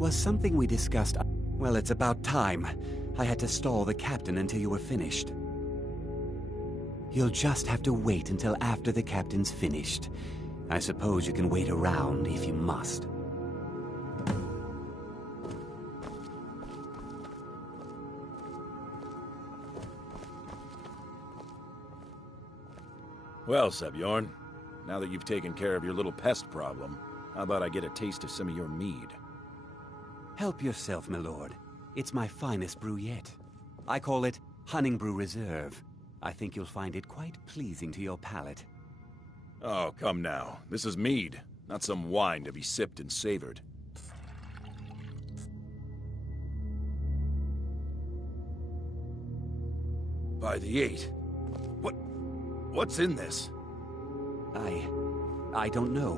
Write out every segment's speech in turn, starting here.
was something we discussed. Well, it's about time. I had to stall the captain until you were finished. You'll just have to wait until after the captain's finished. I suppose you can wait around if you must. Well, Sebjorn, now that you've taken care of your little pest problem, how about I get a taste of some of your mead? Help yourself, my lord. It's my finest brew yet. I call it Honningbrew Reserve. I think you'll find it quite pleasing to your palate. Oh, come now. This is mead, not some wine to be sipped and savored. By the 8. What's in this? I don't know.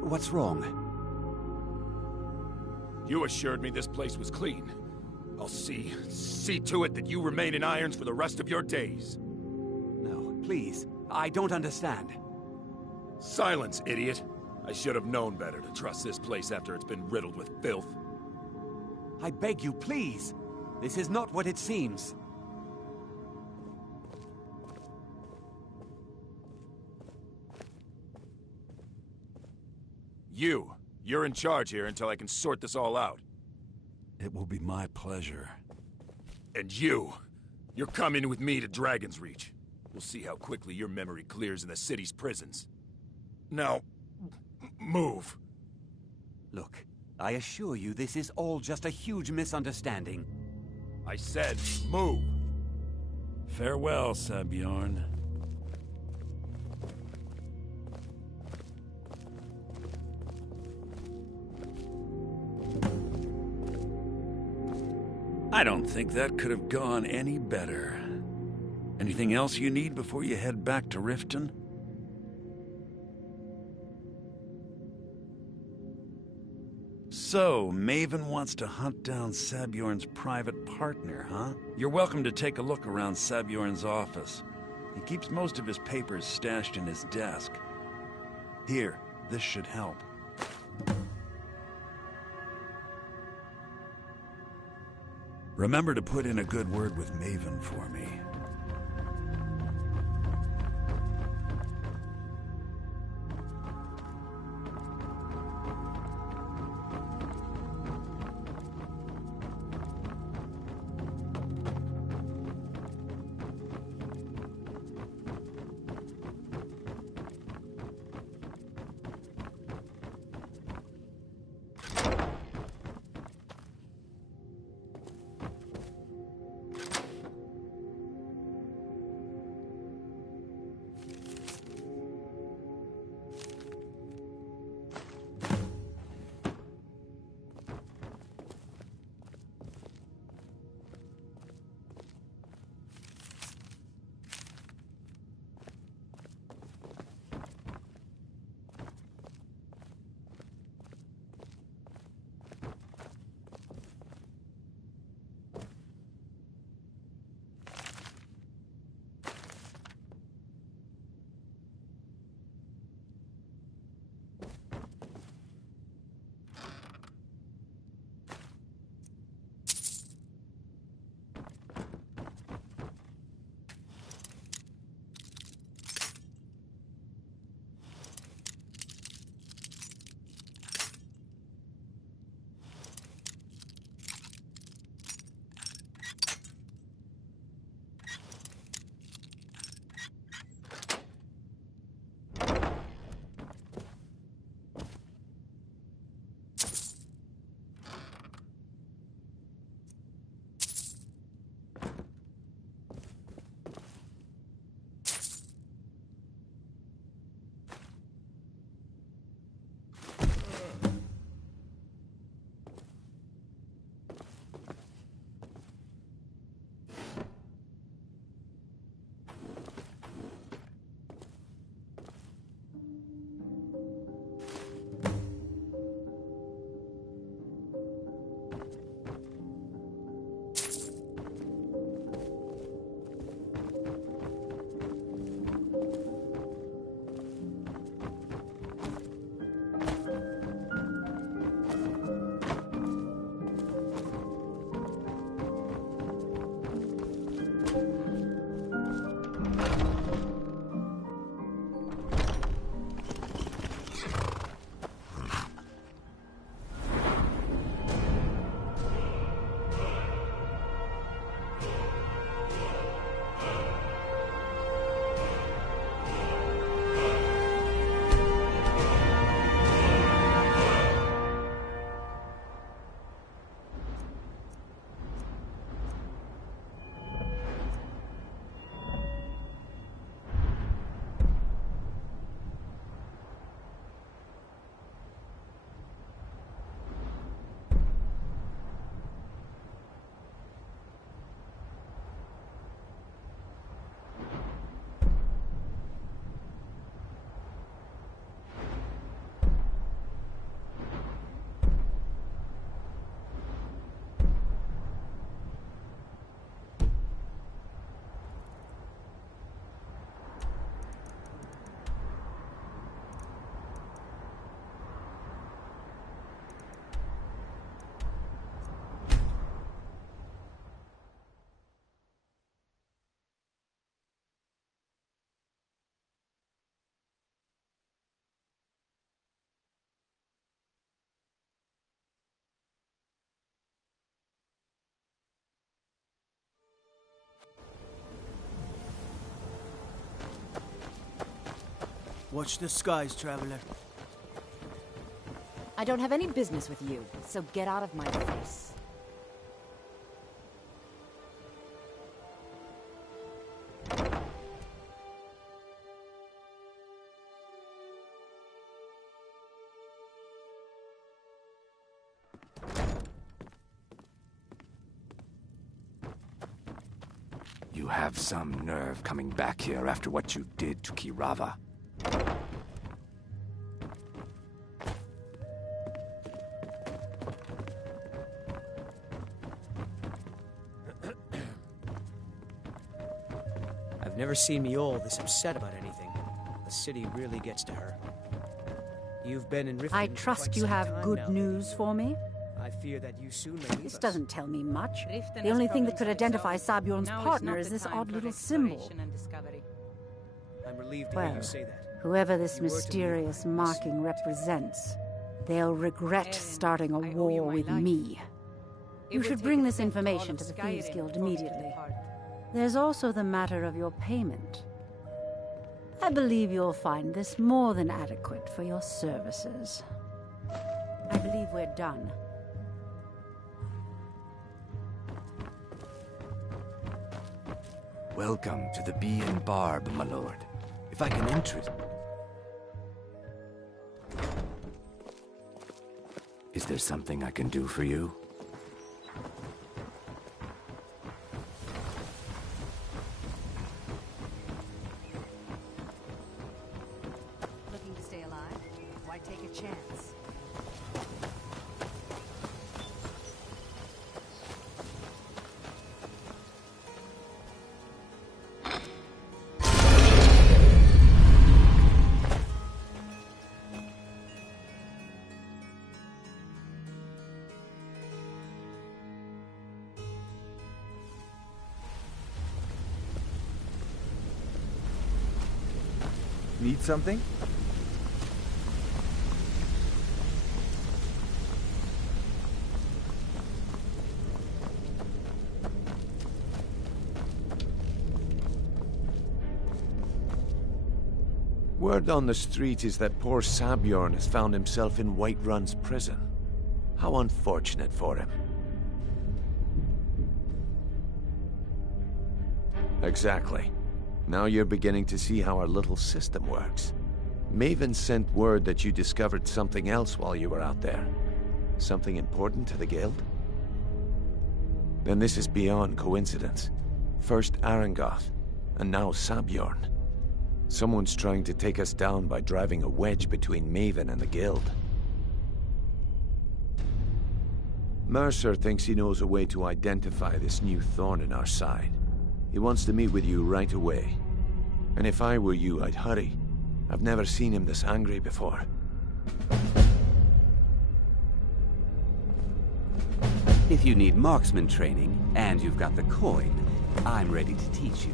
What's wrong? You assured me this place was clean. I'll see to it that you remain in irons for the rest of your days. No, please. I don't understand. Silence, idiot. I should have known better to trust this place after it's been riddled with filth. I beg you, please. This is not what it seems. You're in charge here until I can sort this all out. It will be my pleasure. And you're coming with me to Dragon's Reach. We'll see how quickly your memory clears in the city's prisons. Now, move. Look, I assure you this is all just a huge misunderstanding. I said, move. Farewell, Sebjorn. I don't think that could have gone any better. Anything else you need before you head back to Riften? So, Maven wants to hunt down Sabjorn's private partner, huh? You're welcome to take a look around Sabjorn's office. He keeps most of his papers stashed in his desk. Here, this should help. Remember to put in a good word with Maven for me. Watch the skies, traveler. I don't have any business with you, so get out of my face. You have some nerve coming back here after what you did to Kirava. I've never seen Miol this upset about anything. The city really gets to her. You've been in Riften I for trust quite you some have time good now, news lady. for me? I fear that you soon may leave This us. doesn't tell me much. Riften The has only thing that problems could of its identify own. Sabjorn's Now partner is is not the this time odd for little symbol. exploration and discovery. I'm relieved to hear Well, you say that. whoever this You were to leave mysterious my house. marking represents, they'll regret Erin, starting a I owe you war my with life. me. It You will should take bring a this step to all information of to the Thieves Skyrim Guild for me to immediately. depart. There's also the matter of your payment. I believe you'll find this more than adequate for your services. I believe we're done. Welcome to the Bee and Barb, my lord. If I can interest... Is there something I can do for you? Looking to stay alive? Why take a chance? Need something? Word on the street is that poor Sabjorn has found himself in Whiterun's prison. How unfortunate for him. Exactly. Now you're beginning to see how our little system works. Maven sent word that you discovered something else while you were out there. Something important to the Guild? Then this is beyond coincidence. First Arangoth, and now Sabjorn. Someone's trying to take us down by driving a wedge between Maven and the Guild. Mercer thinks he knows a way to identify this new thorn in our side. He wants to meet with you right away. And if I were you, I'd hurry. I've never seen him this angry before. If you need marksman training, and you've got the coin, I'm ready to teach you.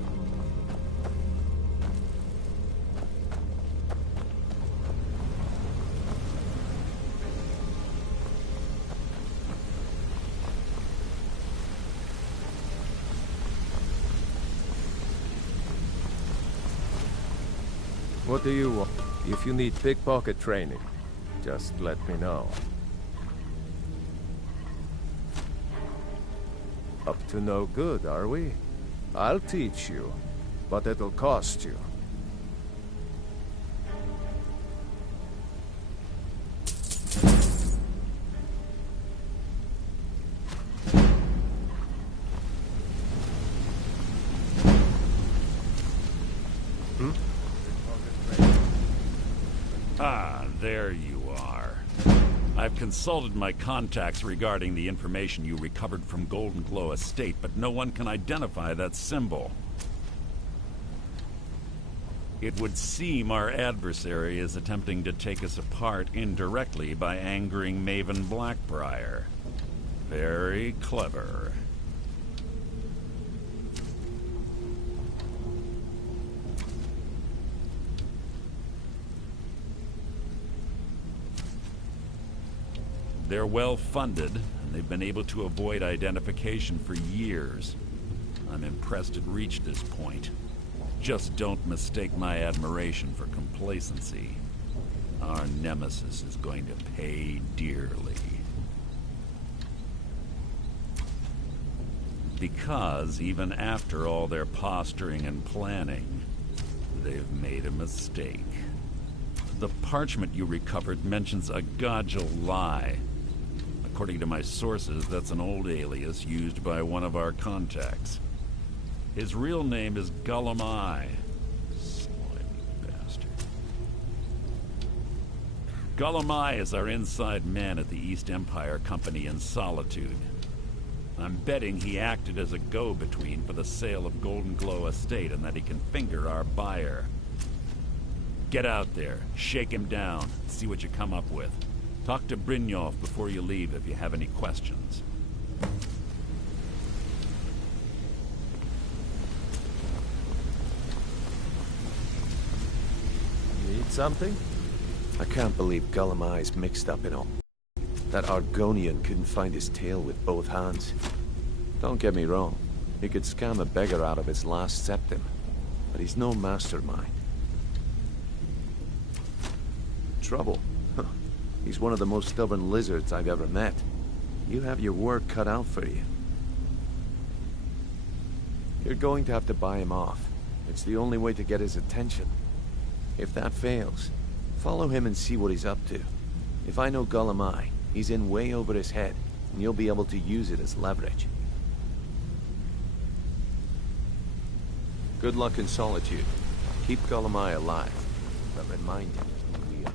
What do you want? If you need pickpocket training, just let me know. Up to no good, are we? I'll teach you, but it'll cost you. Ah, there you are. I've consulted my contacts regarding the information you recovered from Golden Glow Estate, but no one can identify that symbol. It would seem our adversary is attempting to take us apart indirectly by angering Maven Blackbriar. Very clever. They're well funded, and they've been able to avoid identification for years. I'm impressed it reached this point. Just don't mistake my admiration for complacency. Our nemesis is going to pay dearly. Because even after all their posturing and planning, they've made a mistake. The parchment you recovered mentions a Godgel lie. According to my sources, that's an old alias used by one of our contacts. His real name is Gullum Eye. Slimy bastard. Gullum Eye is our inside man at the East Empire Company in Solitude. I'm betting he acted as a go-between for the sale of Golden Glow Estate and that he can finger our buyer. Get out there, shake him down, see what you come up with. Talk to Brynjolf before you leave if you have any questions. Need something? I can't believe Gullum Eye's mixed up in all. That Argonian couldn't find his tail with both hands. Don't get me wrong, he could scam a beggar out of his last septim, but he's no mastermind. Trouble? Huh. He's one of the most stubborn lizards I've ever met. You have your work cut out for you. You're going to have to buy him off. It's the only way to get his attention. If that fails, follow him and see what he's up to. If I know Gullum Eye, he's in way over his head, and you'll be able to use it as leverage. Good luck in Solitude. Keep Gullum Eye alive, but remind him who we are.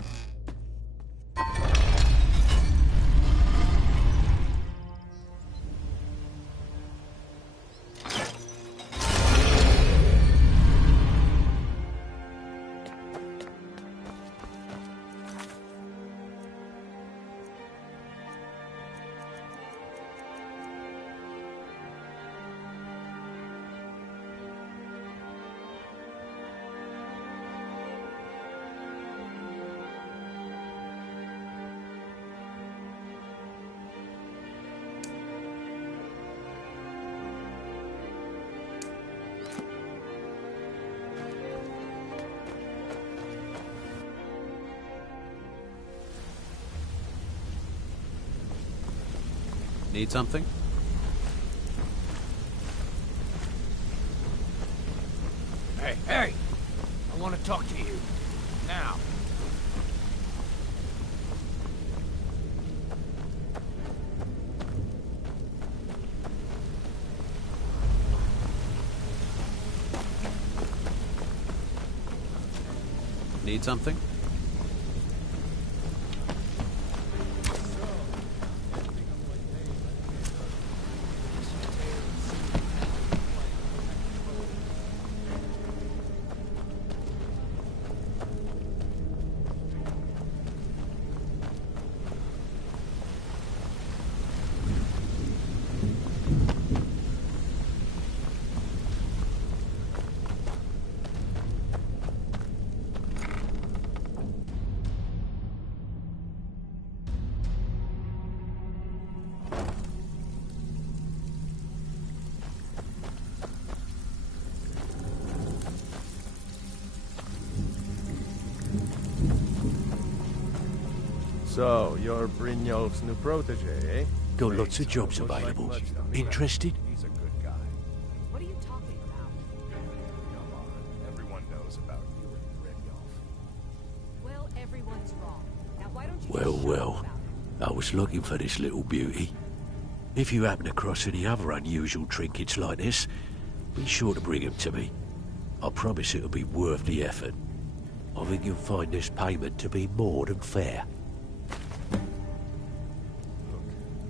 Need something? Hey, hey! I want to talk to you. Now. Need something? So, you're Brynjolf's new protege, eh? Got lots of jobs available. Interested? He's a good guy. What are you talking about? Come on, everyone knows about you and Brynjolf. Well, everyone's wrong. Now why don't you Well, just shut well. up about it? I was looking for this little beauty. If you happen across any other unusual trinkets like this, be sure to bring them to me. I promise it'll be worth the effort. I think you'll find this payment to be more than fair.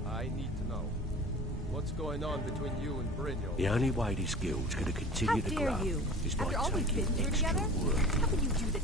I need to know. What's going on between you and Brynjolf? The only way this guild's going to continue How to dare grow you? is by After all we've taking been through extra together? work. How can you do this?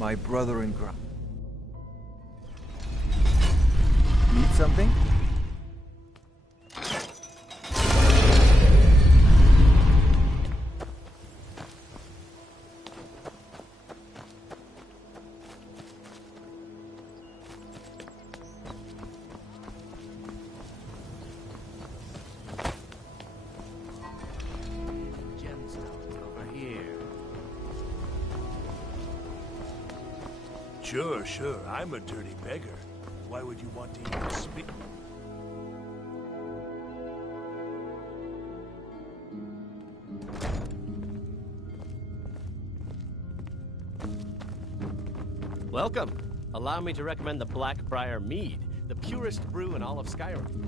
my brother in crime. Need something? Sure, I'm a dirty beggar. Why would you want to even speak? Welcome. Allow me to recommend the Blackbriar Mead, the purest brew in all of Skyrim.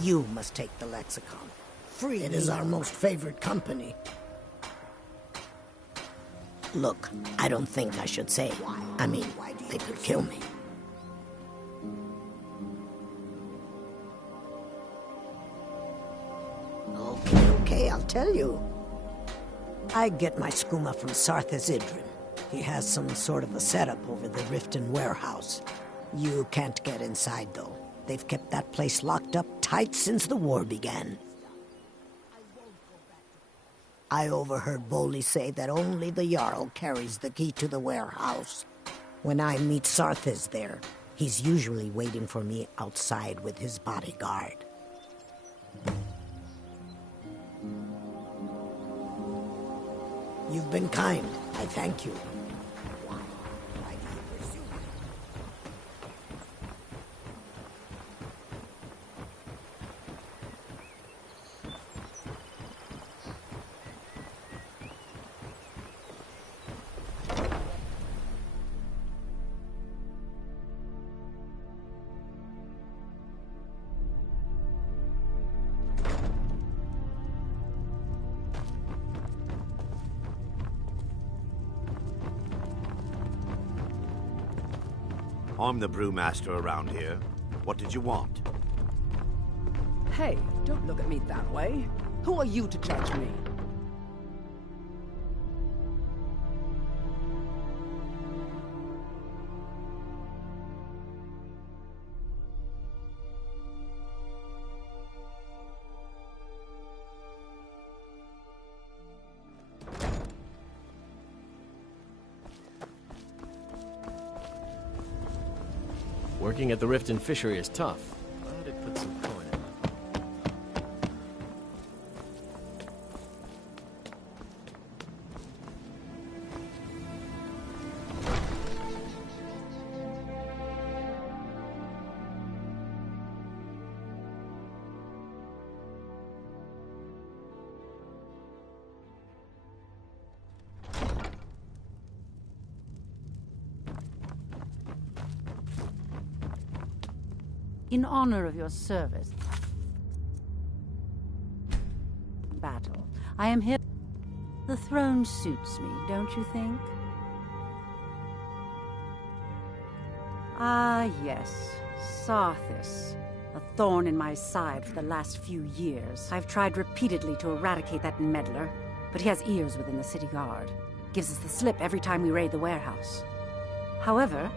You must take the lexicon. Free. It is our most favored company. Look, I don't think I should say. I mean, they could kill me. Okay, I'll tell you. I get my skooma from Sarthis Idrin. He has some sort of a setup over the Riften warehouse. You can't get inside, though. They've kept that place locked up tight since the war began. I overheard Boley say that only the Jarl carries the key to the warehouse. When I meet Sarthis there, he's usually waiting for me outside with his bodyguard. You've been kind. I thank you. I'm the brewmaster around here. What did you want? Hey, don't look at me that way. Who are you to judge me? Working at the Riften fishery is tough, but it puts some coin in it. In honor of your service, battle, I am here. The throne suits me, don't you think? Ah, yes, Sarthis. A thorn in my side for the last few years. I've tried repeatedly to eradicate that meddler, but he has ears within the city guard. Gives us the slip every time we raid the warehouse. However,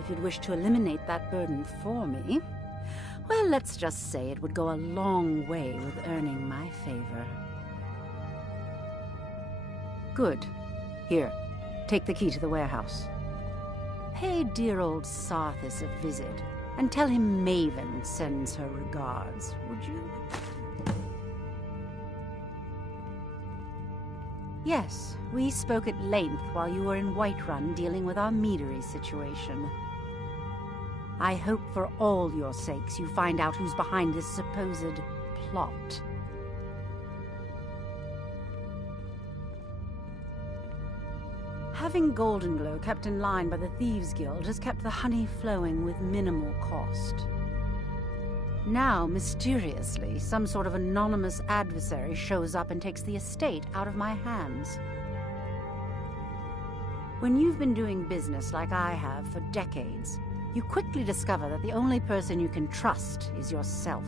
if you'd wish to eliminate that burden for me, well, let's just say it would go a long way with earning my favor. Good. Here, take the key to the warehouse. Pay dear old Sarthis a visit, and tell him Maven sends her regards, would you? Yes, we spoke at length while you were in Whiterun dealing with our meadery situation. I hope for all your sakes you find out who's behind this supposed plot. Having Golden Glow kept in line by the Thieves Guild has kept the honey flowing with minimal cost. Now, mysteriously, some sort of anonymous adversary shows up and takes the estate out of my hands. When you've been doing business like I have for decades, you quickly discover that the only person you can trust is yourself.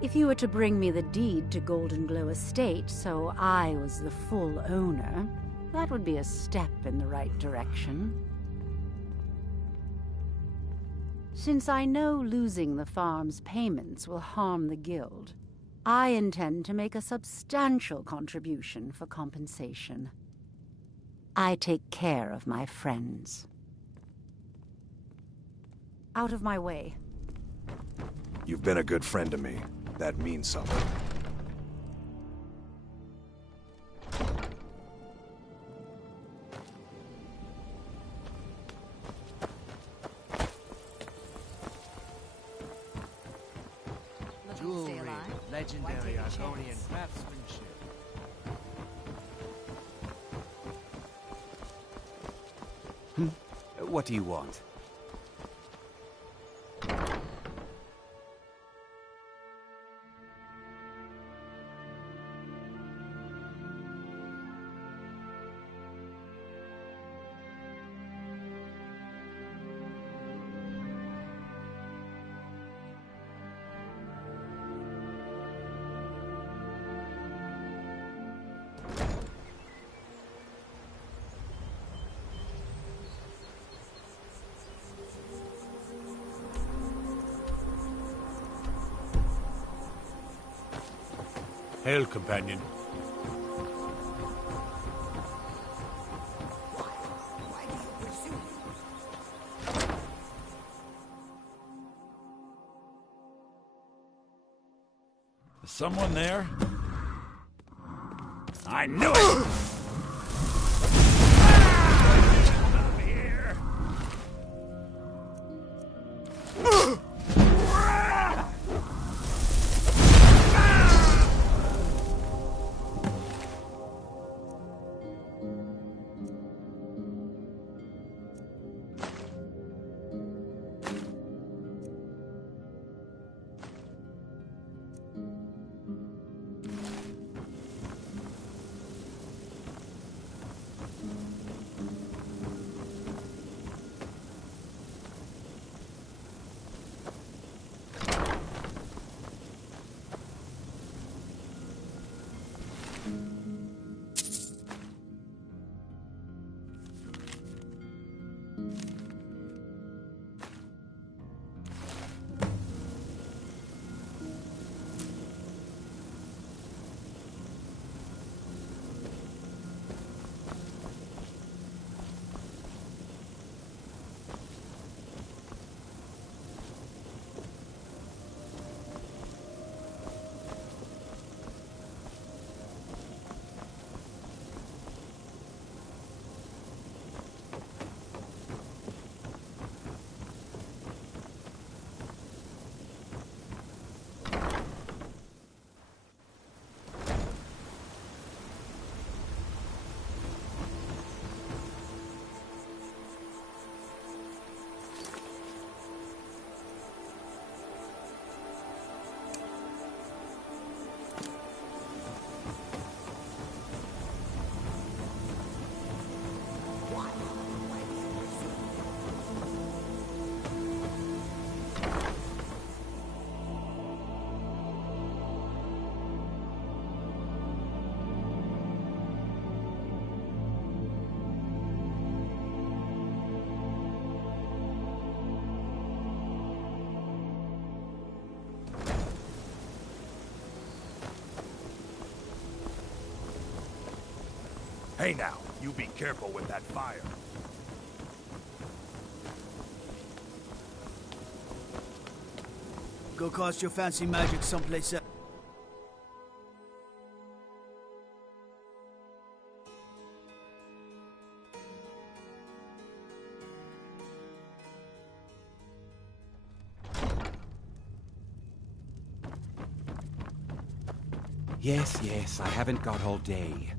If you were to bring me the deed to Golden Glow Estate so I was the full owner, that would be a step in the right direction. Since I know losing the farm's payments will harm the guild, I intend to make a substantial contribution for compensation. I take care of my friends. Out of my way. You've been a good friend to me. That means something. Jewelry, legendary Argonian craftsmanship. What do you want? Hail, companion. Is someone there? I knew it! Hey now, you be careful with that fire. Go cast your fancy magic someplace else. Yes, I haven't got all day.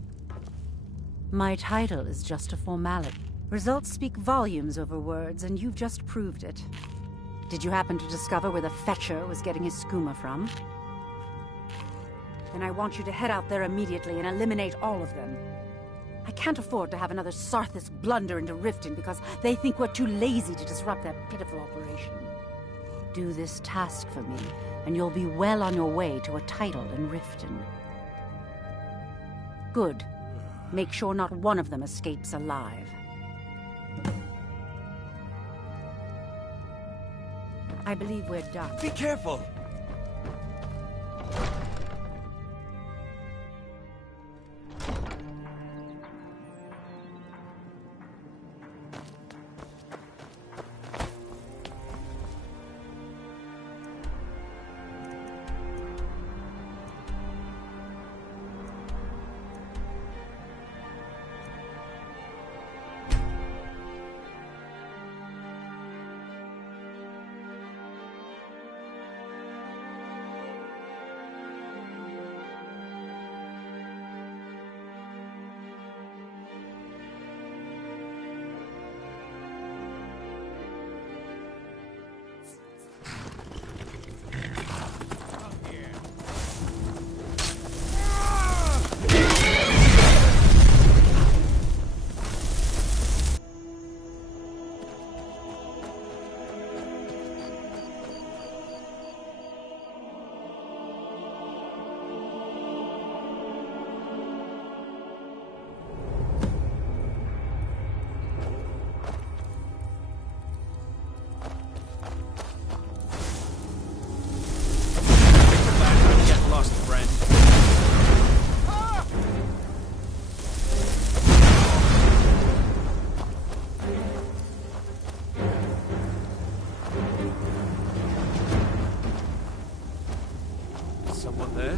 My title is just a formality. Results speak volumes over words, and you've just proved it. Did you happen to discover where the Fetcher was getting his skooma from? Then I want you to head out there immediately and eliminate all of them. I can't afford to have another Sarthis blunder into Riften because they think we're too lazy to disrupt their pitiful operation. Do this task for me, and you'll be well on your way to a title in Riften. Good. Make sure not one of them escapes alive. I believe we're done. Be careful! Someone there?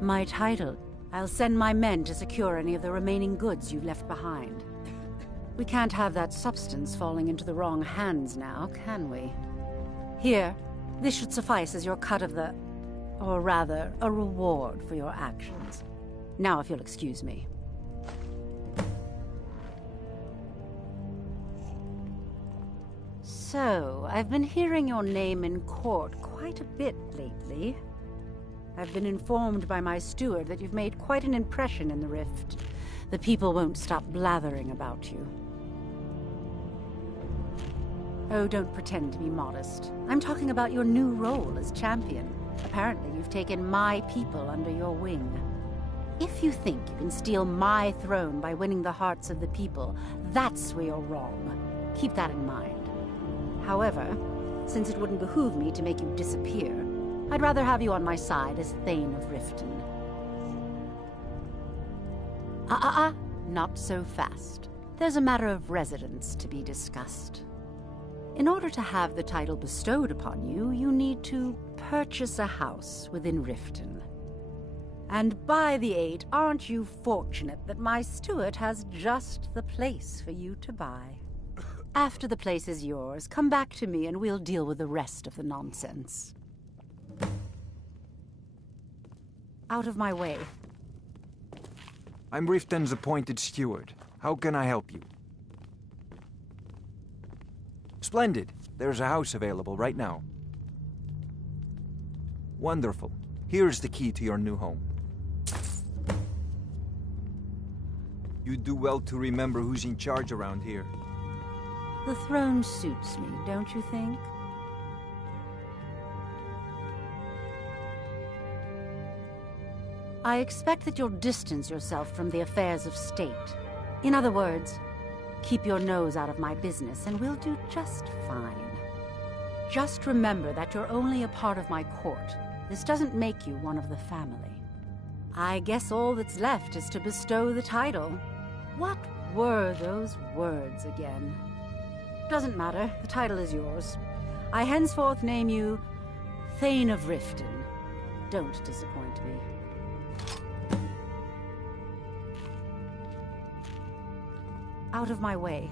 My title. I'll send my men to secure any of the remaining goods you've left behind. We can't have that substance falling into the wrong hands now, can we? Here, this should suffice as your cut of the... or rather, a reward for your actions. Now, if you'll excuse me. So, I've been hearing your name in court quite a bit lately. I've been informed by my steward that you've made quite an impression in the Rift. The people won't stop blathering about you. Oh, don't pretend to be modest. I'm talking about your new role as champion. Apparently, you've taken my people under your wing. If you think you can steal my throne by winning the hearts of the people, that's where you're wrong. Keep that in mind. However, since it wouldn't behoove me to make you disappear, I'd rather have you on my side as Thane of Riften. Not so fast. There's a matter of residence to be discussed. In order to have the title bestowed upon you, you need to purchase a house within Riften. And by the 8, aren't you fortunate that my steward has just the place for you to buy? After the place is yours, come back to me and we'll deal with the rest of the nonsense. Out of my way. I'm Riften's appointed steward. How can I help you? Splendid. There's a house available right now. Wonderful. Here's the key to your new home. You do well to remember who's in charge around here. The throne suits me, don't you think? I expect that you'll distance yourself from the affairs of state. In other words, keep your nose out of my business and we'll do just fine. Just remember that you're only a part of my court. This doesn't make you one of the family. I guess all that's left is to bestow the title. What were those words again? Doesn't matter. The title is yours. I henceforth name you Thane of Riften. Don't disappoint me. Out of my way.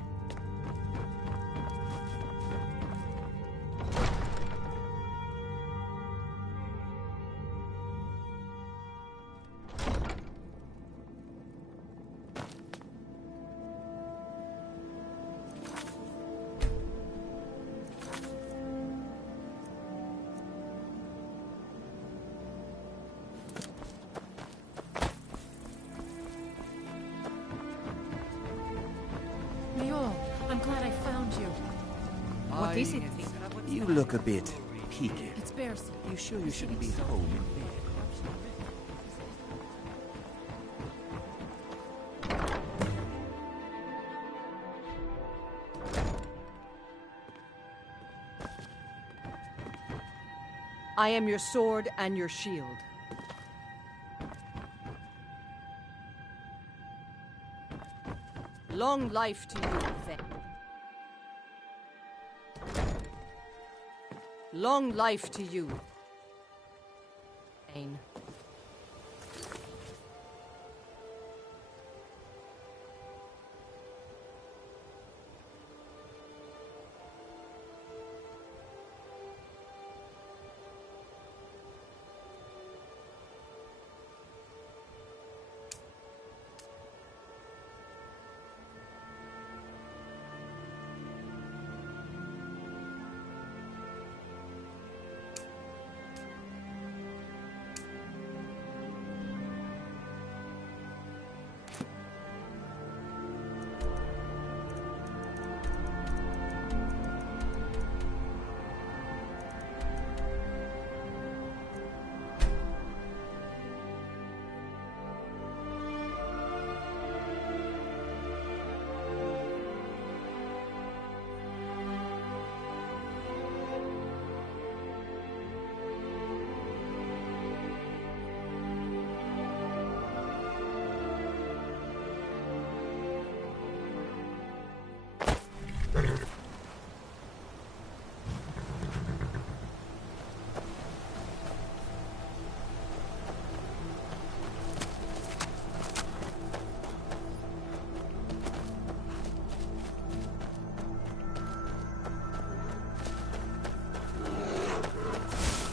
I'm glad I found you. What is it? You look a bit peaked. It's Bears. You sure you shouldn't be home in bed? I am your sword and your shield. Long life to you, Thane. Long life to you, Thane.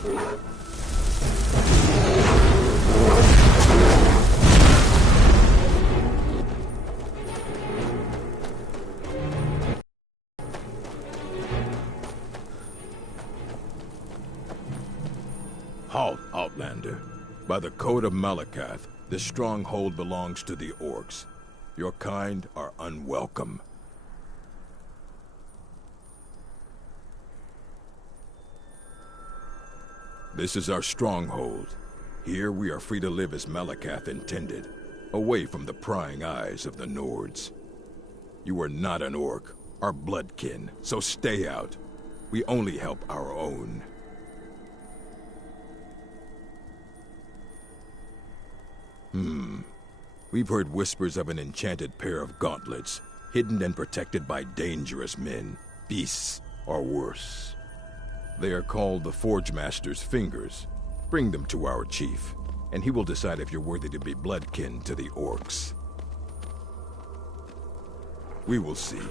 Halt, Outlander. By the Code of Malakath, this stronghold belongs to the orcs. Your kind are unwelcome. This is our stronghold. Here we are free to live as Malakath intended, away from the prying eyes of the Nords. You are not an orc, our bloodkin, so stay out. We only help our own. We've heard whispers of an enchanted pair of gauntlets, hidden and protected by dangerous men, beasts, or worse. They are called the Forge Master's Fingers. Bring them to our chief, and he will decide if you're worthy to be bloodkin to the orcs. We will see.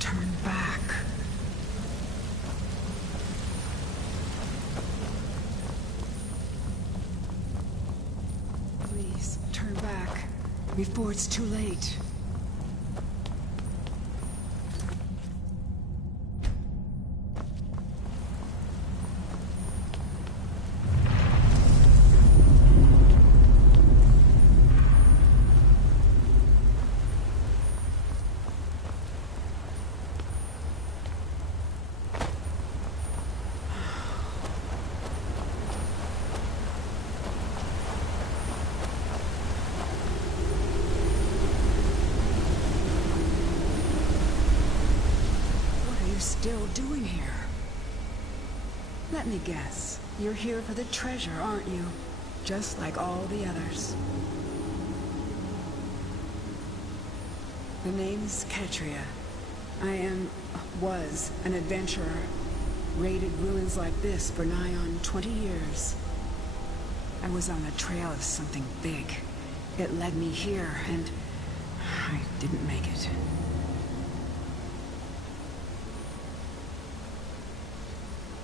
Turn back. Please, turn back before it's too late. Still doing here? Let me guess. You're here for the treasure, aren't you? Just like all the others. The name's Ketria. was an adventurer. Raided ruins like this for nigh on 20 years. I was on the trail of something big. It led me here, and I didn't make it.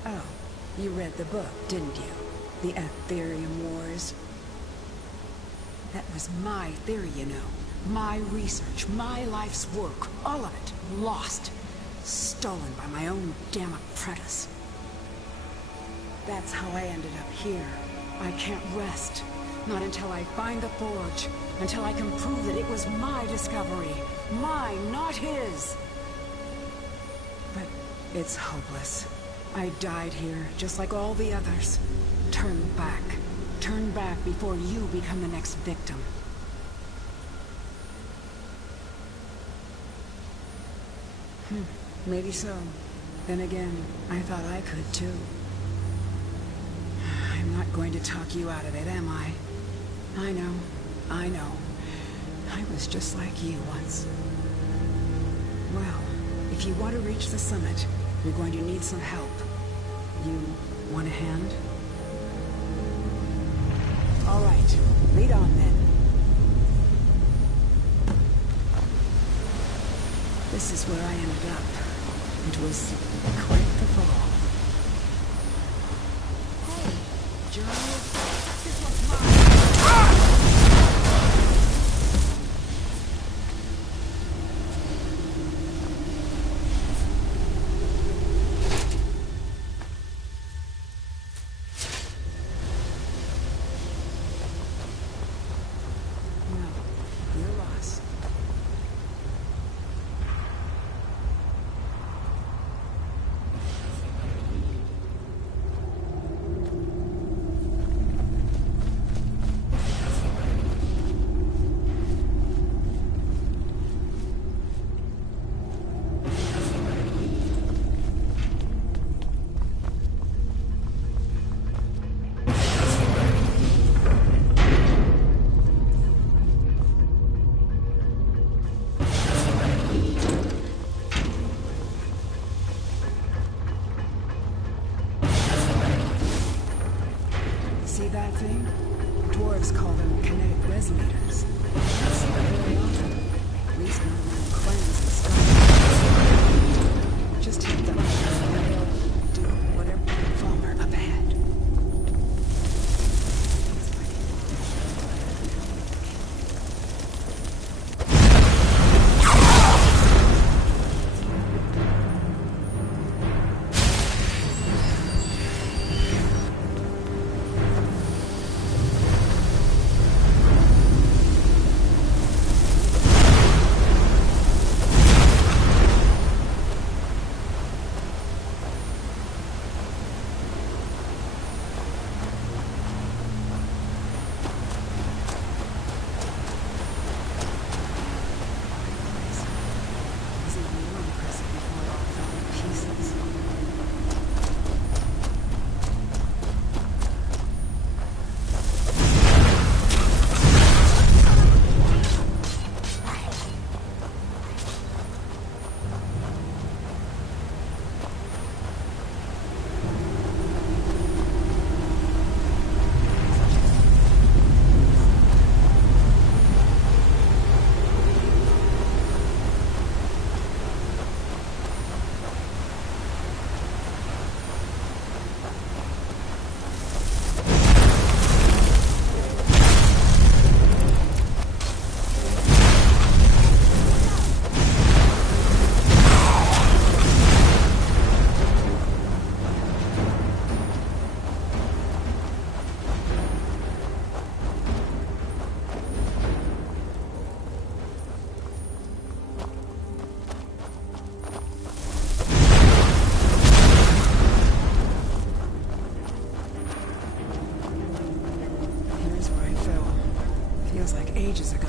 Oh, you read the book, didn't you? The Ethereum Wars. That was my theory, you know. My research, my life's work, all of it, lost. Stolen by my own damn apprentice. That's how I ended up here. I can't rest. Not until I find the forge. Until I can prove that it was my discovery. Mine, not his. But it's hopeless. I died here, just like all the others. Turn back. Turn back before you become the next victim. Maybe so. Then again, I thought I could too. going to talk you out of it, am I? I know. I know. I was just like you once. Well, if you want to reach the summit, you're going to need some help. You want a hand? All right, lead on then. This is where I ended up. It was quite the fall. Hey, Journal, this one's mine. See that thing? Dwarves call them kinetic resonators. I see them very often. At least not around clans and Skyrim. Just hit them, and they'll do whatever. Falmer up ahead. Ages ago.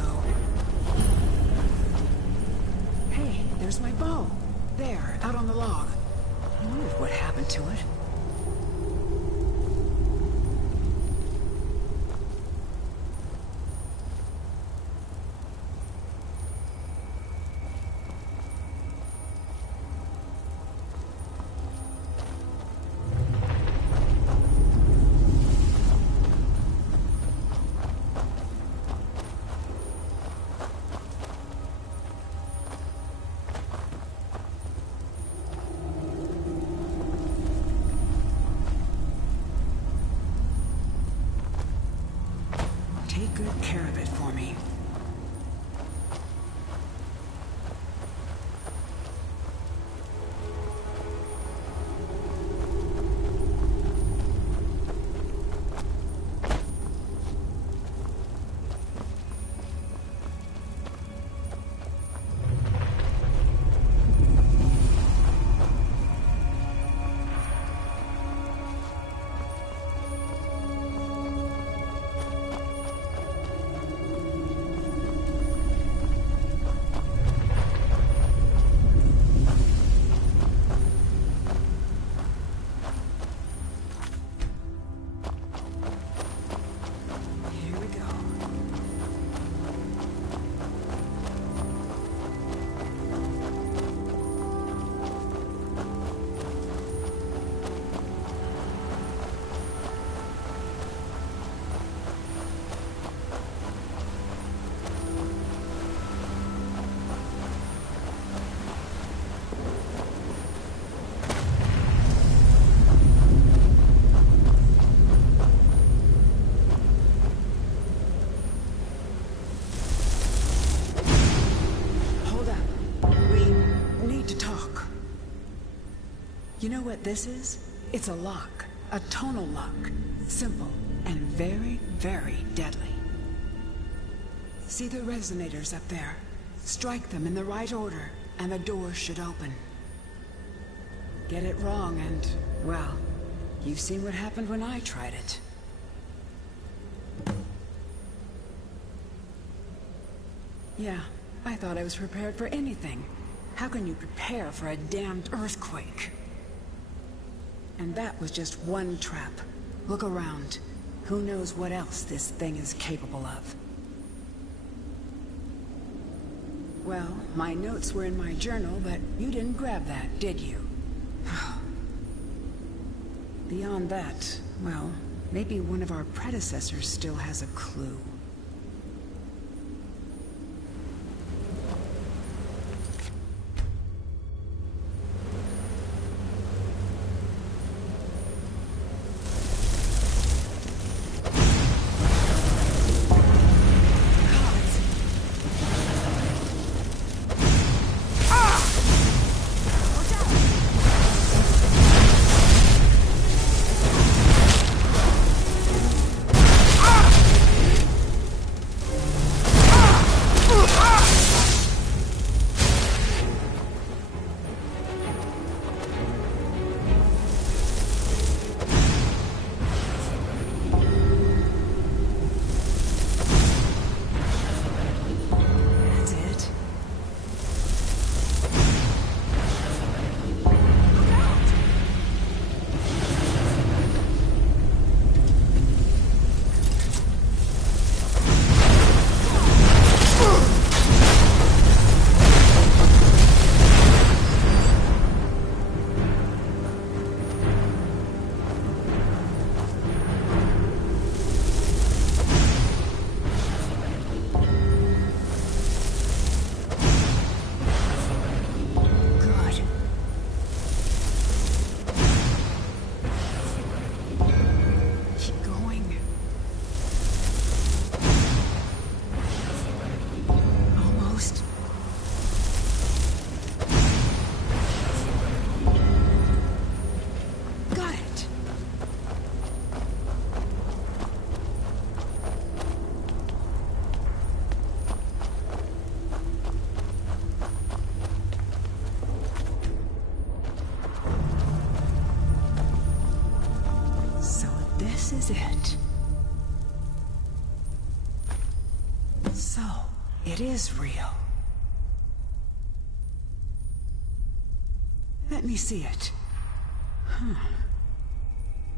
Hey, there's my bow. There, out on the log. I wondered what happened to it. Take good care of it for me. what this is? It's a lock. A tonal lock. Simple and very, very deadly. See the resonators up there? Strike them in the right order, and the door should open. Get it wrong and, well, you've seen what happened when I tried it. Yeah, I thought I was prepared for anything. How can you prepare for a damned earthquake? And that was just one trap. Look around. Who knows what else this thing is capable of? Well, my notes were in my journal, but you didn't grab that, did you? Beyond that, well, maybe one of our predecessors still has a clue. This is it. So, it is real. Let me see it.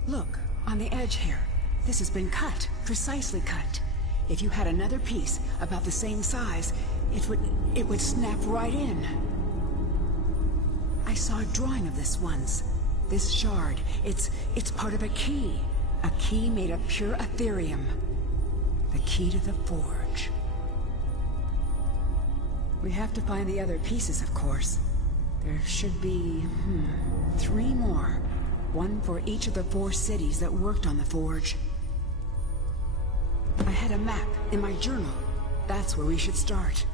Look, on the edge here. This has been cut, precisely cut. If you had another piece about the same size, it would snap right in. I saw a drawing of this once. This shard, it's part of a key. A key made of pure Ethereum. The key to the forge. We have to find the other pieces, of course. There should be, 3 more. 1 for each of the 4 cities that worked on the forge. I had a map in my journal. That's where we should start.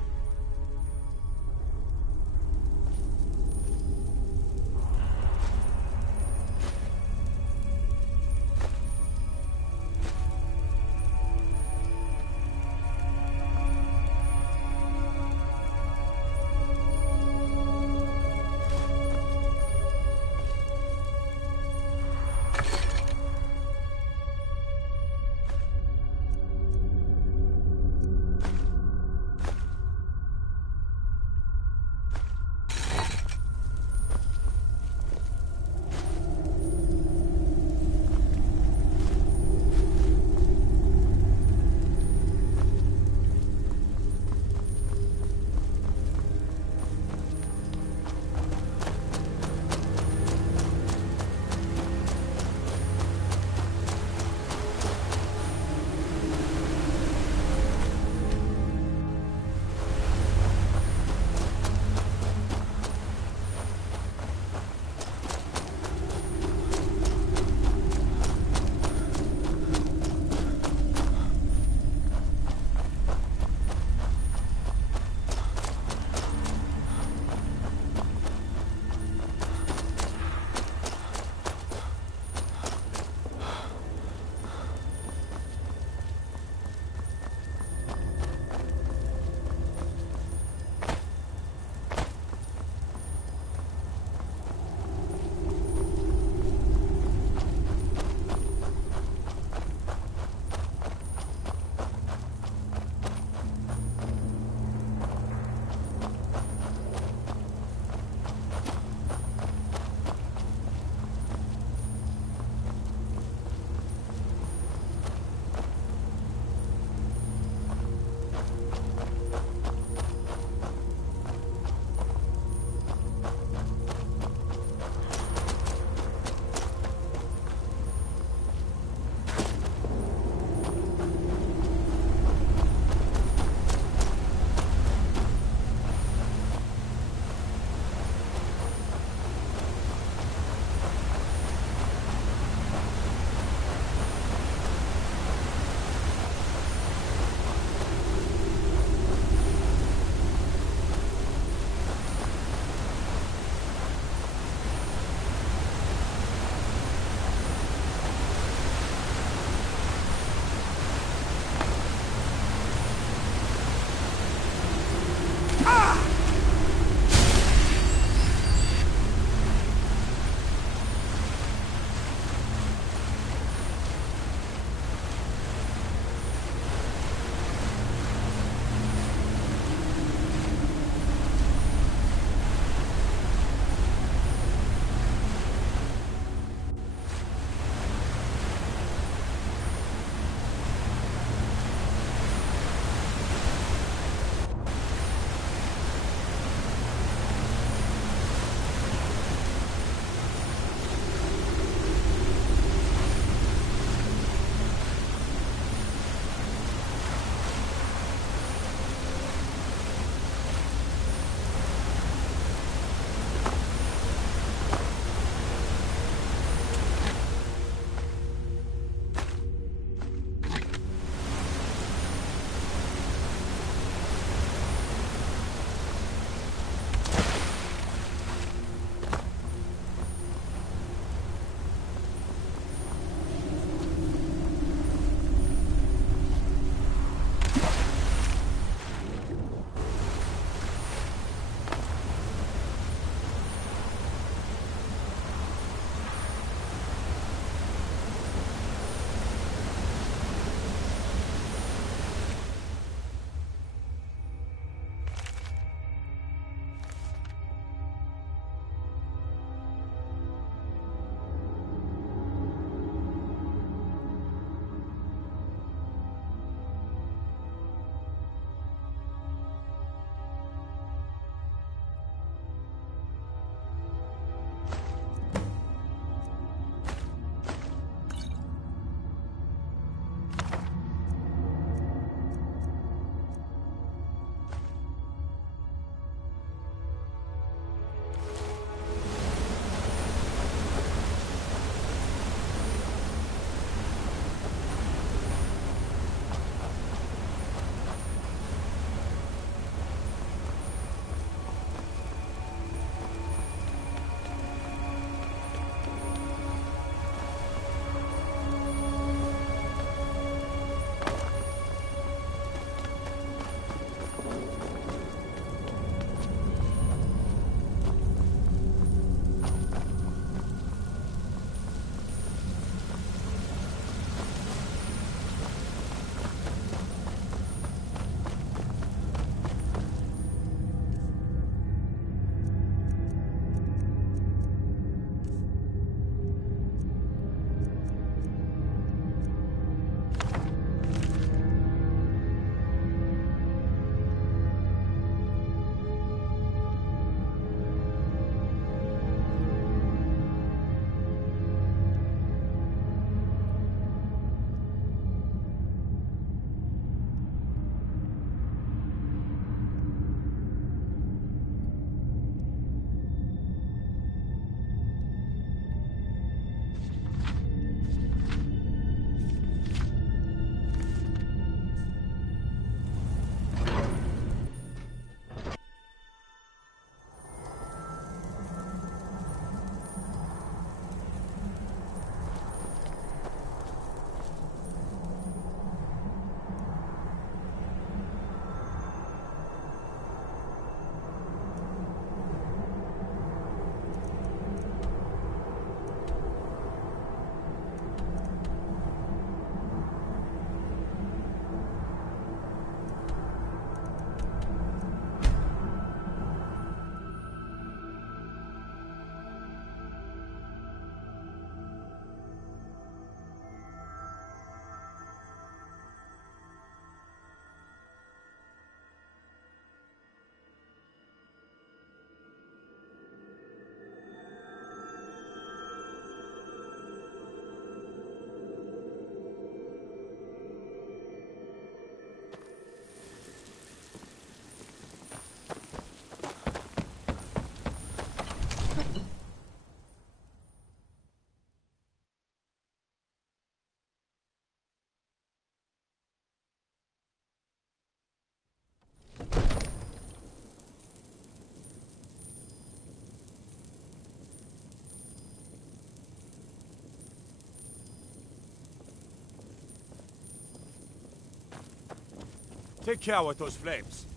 Take care with those flames.